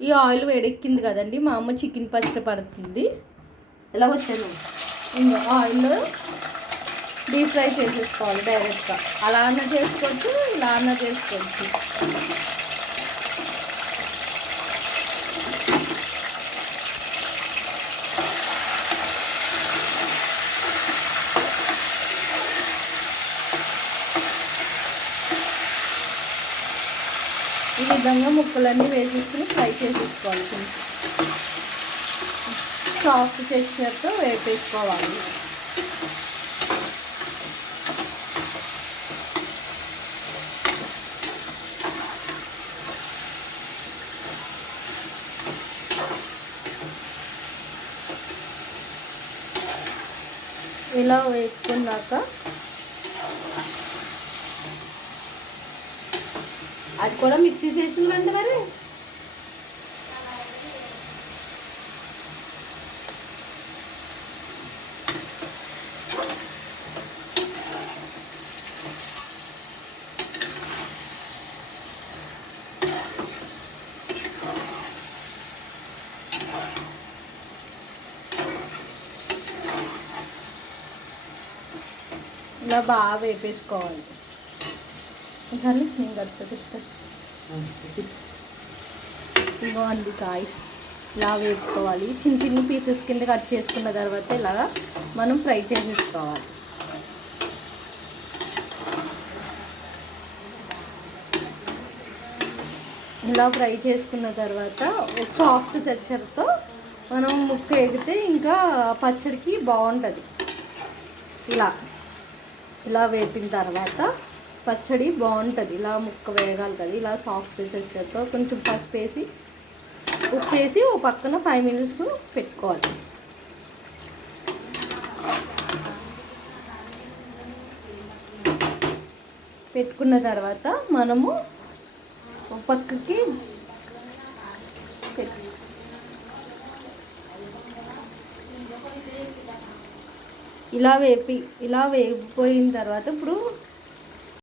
ఈ ఆయిల్ వేడెక్కింది కదండి, మా అమ్మ చికెన్ పచ్చడి పడుతుంది. ఎలా వచ్చాను ఇంకా ఆయిల్లో డీప్ ఫ్రై చేసేసుకోవాలి డైరెక్ట్గా. అలా అన్న చేసుకోవచ్చు, ఇలా అన్న చేసుకోవచ్చు. ఈ విధంగా ముక్కలన్నీ వేసేసుకుని ఫ్రై చేసేసుకోవాలి. కొంచెం సాఫ్ట్ టెక్స్చర్తో వేపేసుకోవాలి. ఇలా వేసుకున్నాక అది కూడా మిక్సీ చేసిందండి మరి. ఇలా బాగా వేపేసుకోవాలి. కానీ నేను గట్టిగా ఇగో అండి కాయస్ ఇలా వేపుకోవాలి. చిన్న చిన్న పీసెస్ కింద కట్ చేసుకున్న తర్వాత ఇలాగా మనం ఫ్రై చేసేసుకోవాలి. ఇలా ఫ్రై చేసుకున్న తర్వాత ఒక సాఫ్ట్ టెక్స్చర్తో మనం ముక్క ఎగితే ఇంకా పచ్చడికి బాగుంటుంది. ఇలా వేపిన తర్వాత పచ్చడి బాగుంటుంది. ఇలా ముక్క వేగాలి కదా, ఇలా సాఫ్ట్ టెక్స్చర్తో కొంచెం పసుపు వేసి ఉప్పు వేసి ఓ పక్కన 5 minutes పెట్టుకోవాలి. పెట్టుకున్న తర్వాత మనము ఒక పక్కకి ఇలా వేగిపోయిన తర్వాత ఇప్పుడు